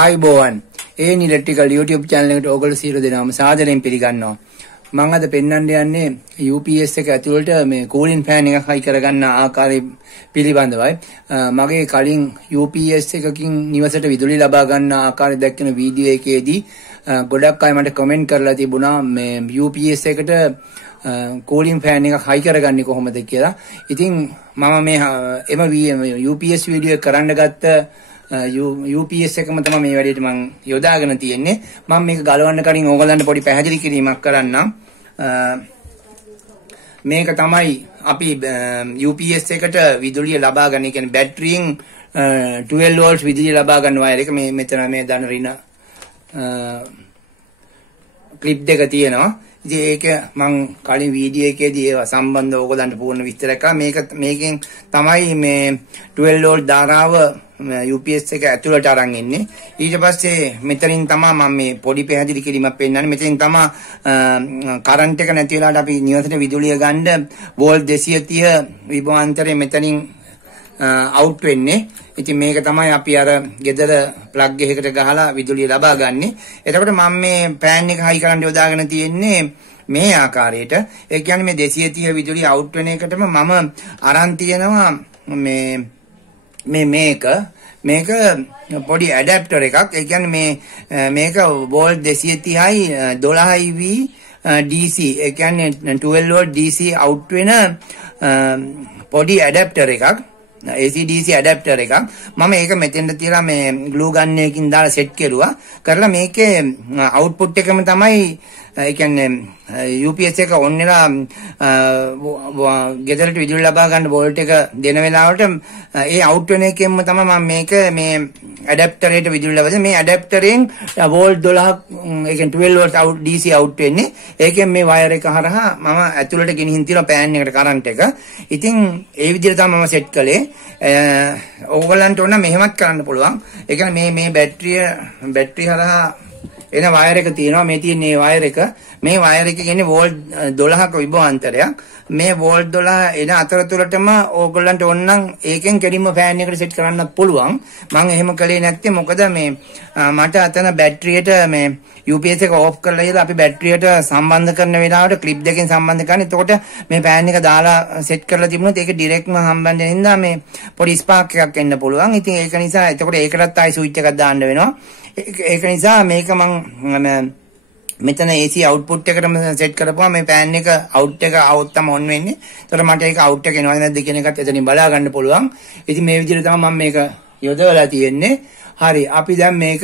ආයිබෝවන් ඒ electrical YouTube channel එකට ඕගොල්ලෝ සියලු දෙනාම සාදරයෙන් පිළිගන්නවා. මම අද පෙන්වන්න යන්නේ UPS එක ඇතුළට මේ cooling fan එකක් හයි කරගන්න ආකාරය පිළිබඳවයි. මගේ කලින් UPS එකකින් නිවසට විදුලි ලබා ගන්න ආකාරය දැක්කන වීඩියෝ එකේදී ගොඩක් අය මට කමෙන්ට් කරලා තිබුණා මේ UPS එකට cooling fan එකක් හයි කරගන්නේ කොහොමද කියලා. ඉතින් මම මේ UPS වීඩියෝ එක කරන්න ගත්ත UPS එකම තමයි මේ වැඩේට මම යොදාගෙන තියෙන්නේ. මම මේක ගලවන්න කලින් ඕගලන්ට පොඩි පැහැදිලි කිරීමක් කරන්නම්. මේක තමයි අපි UPS එකට විදුලිය ලබා ගන්න. කියන්නේ බැටරියෙන් 12 වෝල්ට් විදුලිය ලබා ගන්න වයර් එක මේ මෙතන මේ දන රින ක්ලිප් දෙක තියෙනවා. ඉතින් ඒක මම කලින් වීඩියෝ එකේදී ඒවා සම්බන්ධව ඕගලන්ට පූර්ණ විස්තර කරා. මේකෙන් තමයි මේ 12 වෝල්ට් ධාරාව UPS එක ඇතුළට අරන් ඉන්නේ. ඊට පස්සේ මෙතනින් තමයි මම මේ පොඩි පැහැදිලි කිරීමක් පෙන්නන්නේ. මෙතනින් තමයි කරන්ට් එක නැති වෙලාවට අපි නිවසට විදුලිය ගන්න වෝල්ට් 230 විභවාන්තරය මෙතනින් අවුට් වෙන්නේ. ඉතින් මේක තමයි අපි අර ගෙදර ප්ලග් එකකට ගහලා විදුලිය ලබා ගන්නෙ. එතකොට මම මේ ෆෑන් එක හයි කරන්න යොදාගෙන තියෙන්නේ මේ ආකාරයට. ඒ කියන්නේ මේ 230 විදුලිය අවුට් වෙන එකටම මම අරන් තියෙනවා මේක පොඩි ඇඩැප්ටර් එකක්. ඒ කියන්නේ මේක වෝල්ට් 230යි 12V DC. ඒ කියන්නේ 12 වෝල්ට් DC අවුට් වෙන පොඩි ඇඩැප්ටර් එකක්. AC DC ඇඩැප්ටර් එකක්. මම ඒක මෙතෙන්ට තියලා මේ ග්ලූ ගන් එකකින් දාලා සෙට් කෙරුවා. කරලා මේකේ අවුට්පුට් එකම තමයි ඒ කියන්නේ UPS එක ඔන් වෙලා ගෙදරට විදුලි ලබා ගන්න වෝල්ට් එක දෙන වෙලාවට ඒ අවුට් වෙන එකෙන්ම තමයි මම මේක මේ ඇඩැප්ටරේට විදුලි ලබා දෙන්නේ. මේ ඇඩැප්ටරෙන් වෝල්ට් 12ක් ඒ කියන්නේ 12 වෝල්ට් අවුට් DC අවුට් වෙන්නේ. ඒකෙන් මේ වයර් එක හරහා මම ඇතුළට ගෙනිහින් තියලා පෑන් එකට කරන්ට් එක. ඉතින් ඒ විදිහට තමයි මම සෙට් කළේ. ඕගලන්ට ඕන මෙහෙමත් කරන්න පුළුවන්. ඒ කියන්නේ මේ බැටරිය හරහා එන වයර් එක තියෙනවා. මේ තියෙන මේ වයර් එක. මේ වයර් එක කියන්නේ වෝල්ට් 12ක විභවාන්තරයක්. මේ වෝල්ට් 12 එන අතරතුරටම ඕගොල්ලන්ට ඕනනම් ඒකෙන් කෙලින්ම ෆෑන් එකට සෙට් කරන්නත් පුළුවන්. මම එහෙම කළේ නැත්තේ මොකද මේ මට අතන බැටරියට මේ UPS එක ඕෆ් කරලා ඉඳලා අපි බැටරියට සම්බන්ධ කරන වෙලාවට ක්ලිප් දෙකෙන් සම්බන්ධ කරන්නේ. එතකොට මේ ෆෑන් එක දාලා සෙට් කරලා තිබුණොත් ඒක ඩිරෙක්ට්ම සම්බන්ධ වෙන නිසා මේ පොඩි ස්පාර්ක් එකක් එන්න පුළුවන්. ඉතින් ඒක නිසා එතකොට ඒකටත් ආයි ස්විච් එකක් දාන්න වෙනවා. ඒක නිසා මේක මම මෙතන AC අවුට්පුට් එකටම සෙට් කරපුවා මේ ෆෑන් එක අවුට් එක අවුත් තමයි ඔන් වෙන්නේ. ඒතකොට මට ඒක අවුට් එක එනවද නැද්ද කියන එකත් එතනින් බලා ගන්න පුළුවන්. ඉතින් මේ විදිහට තමයි මම මේක යොදවලා තියෙන්නේ. හරි අපි දැන් මේක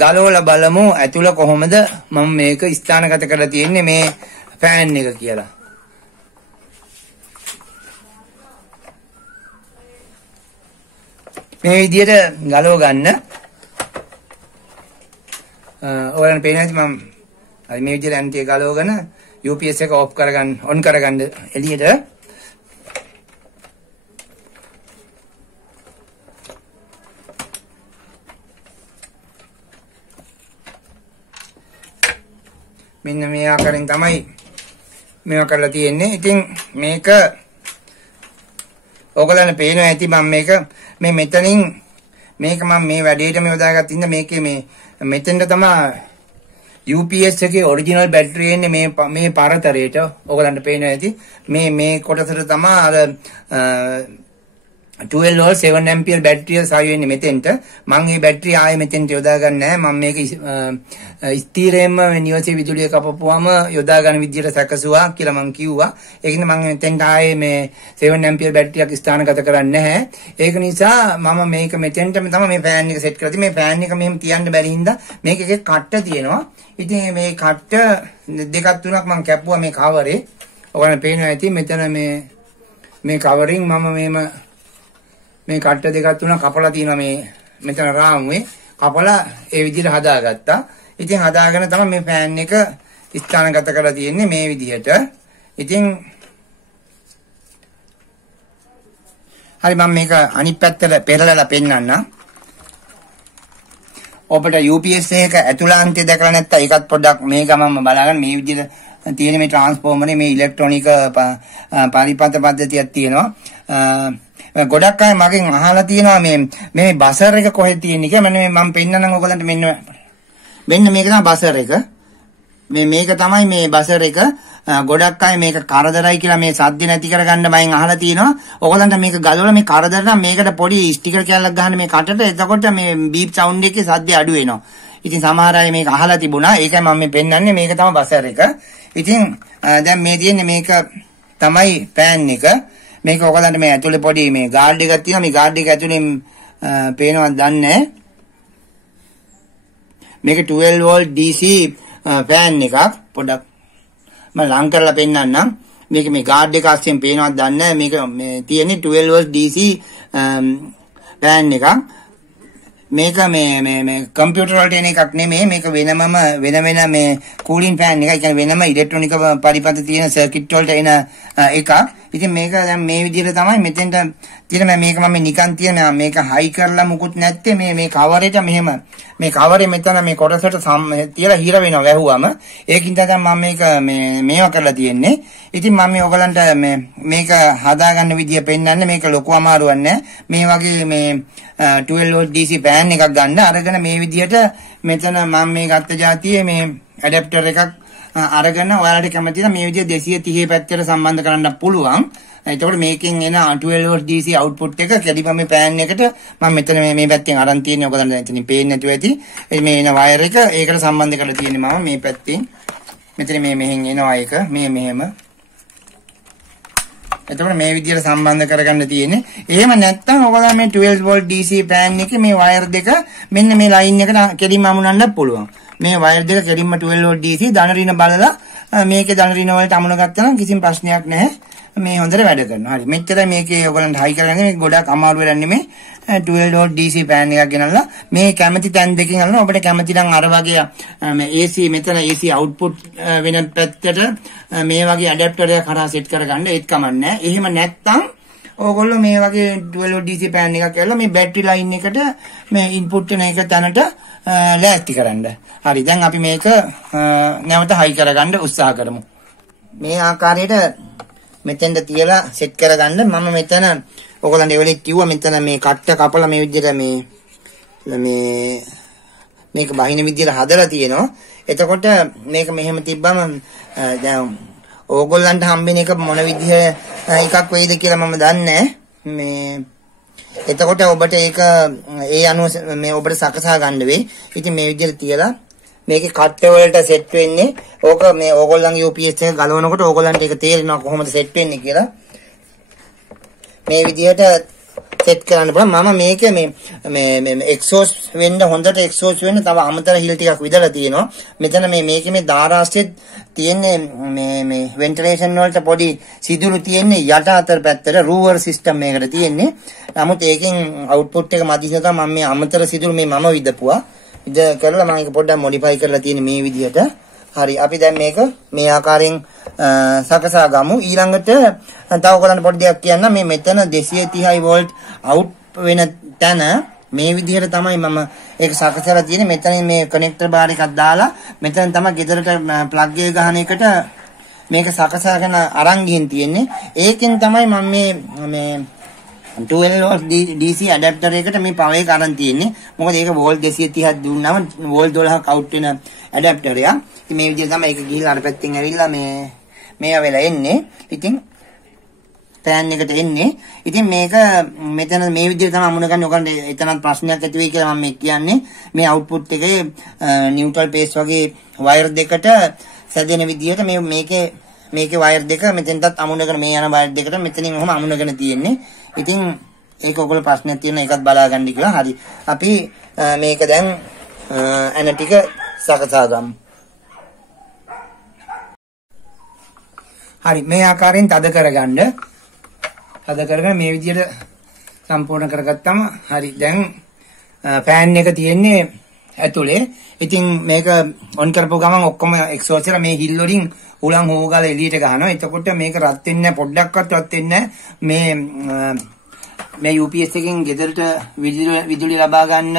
ගලවලා බලමු ඇතුළ කොහොමද මම මේක ස්ථානගත කරලා තියෙන්නේ මේ ෆෑන් එක කියලා. මේ විදිහට ගලව ගන්න. ඔයාලට පේනවා ඇති මම හරි මේ විදිහට ඇන්ටි එක ගලවගෙන UPS එක ඔෆ් කරගන්න ඔන් කරගන්න එළියට. මෙන්න මේ ආකාරයෙන් තමයි මේවා කරලා තියෙන්නේ. ඉතින් මේක ඔයගලන්ට පේනවා ඇති මම මේක මේ මෙතනින් මේක මම මේ වැඩේටම යොදාගත්ත ඉන්න මේකේ මේ මෙතෙන්ට තමයි UPS එකේ ඔරිජිනල් බැටරිය එන්නේ මේ පරතරයට. ඔයගලන්ට පේනවා ඇති මේ කොටසට තමයි අර 12 වෝල්ට් 7 ඇම්පියර් බැටරිය සාය වෙන්නේ මෙතෙන්ට. මම මේ බැටරිය ආයේ මෙතෙන්ට යොදා ගන්න නැහැ. මම මේක ස්ථිරයෙන්ම නිවසේ විදුලිය කපපුවාම යොදා ගන්න විදියට සැකසුවා කියලා මම කිව්වා. ඒක නිසා මම මෙතෙන්ට ආයේ මේ 7 ඇම්පියර් බැටරියක් ස්ථානගත කරන්නේ නැහැ. ඒක නිසා මම මේක මෙතෙන්ටම තමයි මේ ෆෑන් එක සෙට් කරලා තියෙන්නේ. මේ ෆෑන් එක මෙහෙම තියන්න බැරි හින්දා මේක එකේ කට්ට තියෙනවා. ඉතින් මේ කට්ට දෙකක් තුනක් මම කැපුවා මේ කවරේ. ඔයගොල්ලන් පේනවා ඇති මෙතන මේ කවරින් මම මේ කට්ට දෙකක් තුනක් කපලා තියෙනවා මේ මෙතන රාමුවේ. කපලා ඒ විදිහට හදාගත්තා. ඉතින් හදාගෙන තමයි මේ ෆෑන් එක ස්ථානගත කරලා තියෙන්නේ මේ විදිහට. ඉතින් හරි මම මේක අනිත් පැත්තට පෙරලලා පෙන්නන්නම්. ඔබට UPS එක ඇතුළාන්තය දැකලා නැත්නම් ඒකත් පොඩ්ඩක් මේ ගමම බලාගන්න. මේ විදිහට තියෙන මේ ට්‍රාන්ස්ෆෝමරේ මේ ඉලෙක්ට්‍රොනික පරිපථ පද්ධතියක් තියෙනවා. ගොඩක් අය මගෙන් අහලා තියෙනවා මේ බසර් එක කොහෙද තියෙන්නේ කියලා. මම පෙන්නන්නම් ඔයගලන්ට මෙන්න මේක තමයි බසර් එක. මේක තමයි මේ බසර් එක. ගොඩක් අය මේක කරදරයි කියලා මේ සද්ද නැති කරගන්න මම අහලා තියෙනවා. ඔයගලන්ට මේක ගලවලා මේ කරදර නම් මේකට පොඩි ස්ටිකර් කැල්ලක් ගහන්න මේ කටට. එතකොට මේ බීප් සවුන්ඩ් එකේ සද්ද අඩු වෙනවා. ඉතින් සමහර අය මේක අහලා තිබුණා. ඒකයි මම මේ පෙන්නන්නේ. මේක තමයි බසර් එක. ඉතින් දැන් මේ තියෙන්නේ මේක තමයි ෆෑන් එක. මේක ඔයගලන්ට මේ ඇතුලේ පොඩි මේ ගාඩ් එකක් තියෙනවා. මේ ගාඩ් එක ඇතුලෙන් පේනවද දන්නේ නැහැ. මේක 12 volt DC ෆෑන් එකක්. පොඩක් මම ලං කරලා පෙන්නන්නම්. මේක මේ ගාඩ් එක අස්සෙන් පේනවද දන්නේ නැහැ. මේක මේ තියෙන්නේ 12 volt DC ෆෑන් එකක්. මේක මේ කම්පියුටර් වලට එන එකක් නෙමෙයි. මේක වෙන මේ කූලින් ෆෑන් එකක්. ඒ කියන්නේ වෙනම ඉලෙක්ට්‍රොනික පරිපථ තියෙන සර්කිට් වලට එන එකක්. ඉතින් මේක දැන් මේ විදිහට තමයි මෙතෙන්ට තියෙන මේක මම නිකන් තියෙන මේක හයි කරලා මුකුත් නැත්තේ මේ කවරේට මෙහෙම මේ කවරේ මෙතන මේ කොටසට තියලා හිර වෙනවා වැහුවම. ඒකින් තමයි මම මේක මේවා කරලා තියෙන්නේ. ඉතින් මම මේ ඔයගලන්ට මේක හදාගන්න විදිය පෙන්නන්නේ. මේක ලොකු අමාරුවක් නෑ. මේ වගේ මේ 12 volt DC ෆෑන් එකක් ගන්න අරගෙන මේ විදිහට මෙතන මම මේ ගත්ත જાතියේ මේ ඇඩැප්ටර් එකක් අරගෙන ඔයාලට කැමති නම් මේ විදිහ 230 පැත්තට සම්බන්ධ කරන්න පුළුවන්. එතකොට මේකෙන් එන 12 volt DC output එක කැඩිපම මේ ෆෑන් එකට මම මෙතන මේ පැත්තෙන් අරන් තියෙන්නේ. ඔයගොල්ලන්ට එතනින් පේන්නේ නැතුව ඇති. මේ එන වයර් එක ඒකට සම්බන්ධ කරලා තියෙන්නේ මම මේ පැත්තෙන්. මෙතන මෙහෙන් එනවා ඒක මෙහෙම. එතකොට මේ විදිහට සම්බන්ධ කරගන්න තියෙන්නේ. එහෙම නැත්නම් ඔයගොල්ලෝ මේ 12 volt DC ෆෑන් එකේ මේ වයර් දෙක මෙන්න මේ ලයින් එකට කෙලින්ම අමුණන්න පුළුවන්. මේ වයර් දෙක කෙලින්ම 12 volt DC ධන ඍණ බලලා මේකේ ධන ඍණ වලට අමුණ ගත්තා නම් කිසිම ප්‍රශ්නයක් නැහැ. මේ හොඳට වැඩ කරනවා. හරි. මෙච්චරයි මේකේ ඔයගොල්ලන්ට හයි කරගන්න. මේක ගොඩක් අමාරු වෙලා නෙමෙයි. 12 volt DC ෆෑන් එකක් ගෙනල්ලා මේ කැමති තැන් දෙකකින් අරන ඔබට කැමති නම් අර වගේ මේ AC මෙතන AC output වෙන පැත්තට මේ වගේ ඇඩැප්ටර් එකක් හරහා සෙට් කරගන්න ඒත් කමක් නැහැ. එහෙම නැත්නම් ඕගොල්ලෝ මේ වගේ 12 volt DC ෆෑන් එකක් කරලා මේ බැටරි ලයින් එකට මේ ඉන්පුට් වෙන එක තැනට ලෑස්ති කරන්න. හරි. දැන් අපි මේක නැවත හයි කරගන්න උත්සාහ කරමු. මේ ආකාරයට මෙතෙන්ද තියලා සෙට් කරගන්න. මම මෙතන ඔයගොල්ලන්ට එවලෙත් කිව්වා මෙතන මේ කට්ට කපලා මේ විදිහට මේක බහින විදිහට හදලා තියෙනවා. එතකොට මේක මෙහෙම තිබ්බම දැන් ඕගොල්ලන්ට හම්බෙන එක මොන විදිහ එකක් වෙයිද කියලා මම දන්නේ මේ එතකොට ඔබට ඒක ඒ අනුව මේ ඔබට සකසා ගන්න වෙයි. ඉතින් මේ විදිහට තියලා මේකේ කට්ට වලට සෙට් වෙන්නේ ඕක මේ ඕගොල්ලන්ගේ UPS එක ගලවනකොට ඕගොල්ලන්ට ඒක තේරෙනවා කොහොමද සෙට් වෙන්නේ කියලා. මේ විදිහට සෙට් කරන්න බලන්න. මම මේක මේ එක්සෝස් වෙන්න හොඳට එක්සෝස් වෙන්න තව අමතර හිල් ටිකක් විදලා තියෙනවා. මෙතන මේකේ මේ ධාරාස්යෙන් තියෙන්නේ මේ වෙන්ටිලේෂන් වලට පොඩි සිදුරු තියෙන්නේ යට අතර පැත්තට රූවර් සිස්ටම් එකකට තියෙන්නේ. නමුත් ඒකෙන් අවුට්පුට් එක මදි නිසා මම මේ අමතර සිදුරු මම විදපුවා. ඉත කරලා මම ඒක පොඩ්ඩක් මොඩිෆයි කරලා තියෙන්නේ මේ විදිහට. හරි. අපි දැන් මේක මේ ආකාරයෙන් සකසා ගමු. ඊළඟට තව ඔයගලන්ට පොඩි දෙයක් කියන්න. මේ මෙතන 230 volt out වෙන තැන මේ විදිහට තමයි මම ඒක සකසලා තියෙන්නේ. මෙතන මේ කනෙක්ටර් බාර් එකක් දාලා මෙතන තමයි ගෙදරට ප්ලග් එක ගහන එකට මේක සකසාගෙන අරන් ගින් තියෙන්නේ. ඒකෙන් තමයි මම මේ 12 volt DC adapter එකට මේ පවර් එක අරන් තියෙන්නේ. මොකද ඒක volt 230ක් දුන්නාම volt 12ක් out වෙන adapter එකක්. ඉතින් මේ විදිහට තමයි ඒක ගිහිල්ලා අර පැත්තෙන් ඇවිල්ලා මේවා වෙලා එන්නේ. ඉතින් ෆෑන් එකට එන්නේ. ඉතින් මේක මෙතන මේ විදිහට තමයි අමුණ ගන්න. ඔයගොල්ලන්ට එතනත් ප්‍රශ්නයක් ඇති වෙයි කියලා මම මේ කියන්නේ. මේ output එකේ neutral base වගේ wire දෙකට සැදෙන විදිහට මේකේ wire දෙක මෙතෙන්ටත් අමුණගෙන මේ යන wire දෙකට මෙතනින් ඔහම අමුණගෙන තියෙන්නේ. ඉතින් ඒක ඔයගොල්ලෝ ප්‍රශ්නයක් තියෙන එකත් බලා ගන්න කියලා. හරි. අපි මේක දැන් ඇන ටික සකසා ගමු. හරි. මේ ආකාරයෙන් තද කරගන්න. තද කරගෙන මේ විදිහට සම්පූර්ණ කරගත්තම හරි. දැන් ෆෑන් එක තියෙන්නේ ඇතුලේ. ඉතින් මේක ඔන් කරපුව ගමන් ඔක්කොම එක්සෝස් එක මේ හිල් වලින් උලන් හොගාලා එළියට ගහනවා. එතකොට මේක රත් වෙන්නේ නැහැ, පොඩ්ඩක්වත් රත් වෙන්නේ නැහැ. මේ UPS එකෙන් ගෙදරට විදුලි ලබා ගන්න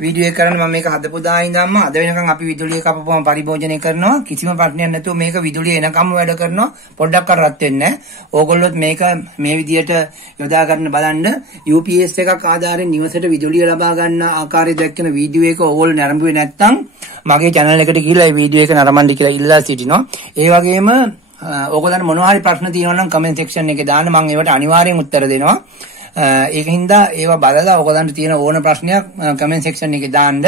වීඩියෝ එක කරන්න මම මේක හදපු දා ඉඳන්ම අද වෙනකන් අපි විදුලිය කපපුවම පරිභෝජනය කරනවා. කිසිම ප්‍රශ්නයක් නැතුව මේක විදුලිය එනකම්ම වැඩ කරනවා. පොඩ්ඩක්වත් රත් වෙන්නේ නැහැ. ඕගොල්ලොත් මේක මේ විදියට යොදා ගන්න බලන්න. UPS එකක් ආධාරයෙන් නිවසට විදුලිය ලබා ගන්න ආකාරය දැක්කන වීඩියෝ එක ඕගොල්ලෝ නරඹුවේ නැත්නම් මගේ channel එකට ගිහලා මේ වීඩියෝ එක නරඹන්න කියලා ඉල්ලා සිටිනවා. ඒ වගේම ඕගොල්ලන්ට මොනවා හරි ප්‍රශ්න තියෙනවා නම් comment section එකේ දාන්න මම ඒවට අනිවාර්යෙන් උත්තර දෙනවා. ඒකින්ද ඒවා බලලා ඔයගොල්ලන්ට තියෙන ඕන ප්‍රශ්නයක් comment section එකේ දාන්න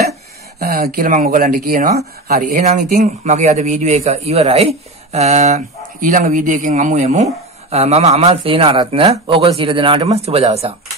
කියලා මම ඔයගොල්ලන්ට කියනවා. හරි. එහෙනම් ඉතින් මගේ අද වීඩියෝ එක ඉවරයි. ඊළඟ වීඩියෝ එකෙන් අමු යමු. මම අමල් සේනාරත්න. ඔයගොල්ලෝ සියලු දෙනාටම සුබ දවසක්.